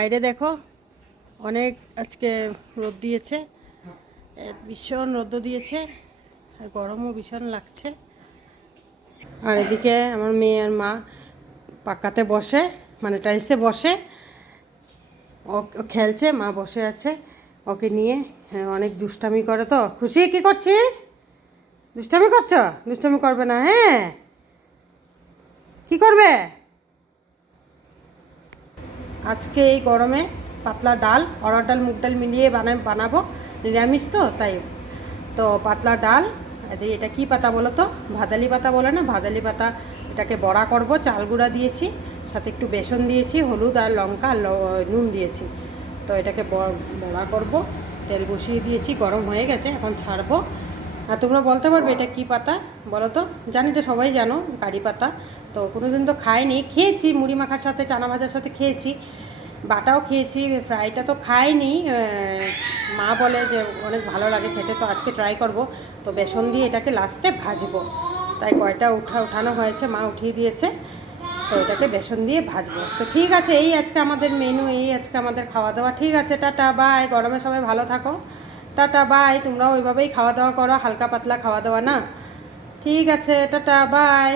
বাইরে দেখো অনেক আজকে রোদ দিয়েছে, ভীষণ রোদ দিয়েছে আর গরমও ভীষণ লাগছে। আর এদিকে আমার মেয়ে আর মা পাকাতে বসে, মানে টাইলসে বসে ও খেলছে, মা বসে আছে ওকে নিয়ে। অনেক দুষ্টামি করে। তো খুশি, কি করছিস? দুষ্টামি করছো? দুষ্টামি করবে না, হ্যাঁ? কি করবে আজকে এই গরমে? পাতলা ডাল, অরহর ডাল মুগ ডাল মিলিয়ে বানাবো, নিরামিষ তো তাই। তো পাতলা ডাল, এটা কি পাতা বলো তো? ভাদালি পাতা বলে না, ভাদালি পাতা। এটাকে বড়া করব, চাল গুঁড়া দিয়েছি, সাথে একটু বেসন দিয়েছি, হলুদ আর লঙ্কা আর নুন দিয়েছি। তো এটাকে বড়া করব। তেল বসিয়ে দিয়েছি, গরম হয়ে গেছে, এখন ছাড়বো। আর তোমরা বলতে পারবে এটা কি পাতা বলো তো? জানি তো, সবাই জানো, কারি পাতা। তো কোনোদিন তো খাইনি, খেয়েছি মুড়ি মাখার সাথে, চানা ভাজার সাথে খেয়েছি, বাটাও খেয়েছি, ফ্রাইটা তো খাইনি। মা বলে যে অনেক ভালো লাগে খেতে, তো আজকে ট্রাই করব। তো বেসন দিয়ে এটাকে লাস্টে ভাজবো, তাই কয়টা উঠানো হয়েছে, মা উঠিয়ে দিয়েছে। তো এটাকে বেসন দিয়ে ভাজবো। তো ঠিক আছে, এই আজকে আমাদের মেনু, এই আজকে আমাদের খাওয়া দাওয়া। ঠিক আছে, টাটা বাই। গরমে সবাই ভালো থাকো, টাটা বাই। তোমরাও ওইভাবেই খাওয়া দাওয়া করো, হালকা পাতলা খাওয়া দাওয়া না? ঠিক আছে, টাটা বাই।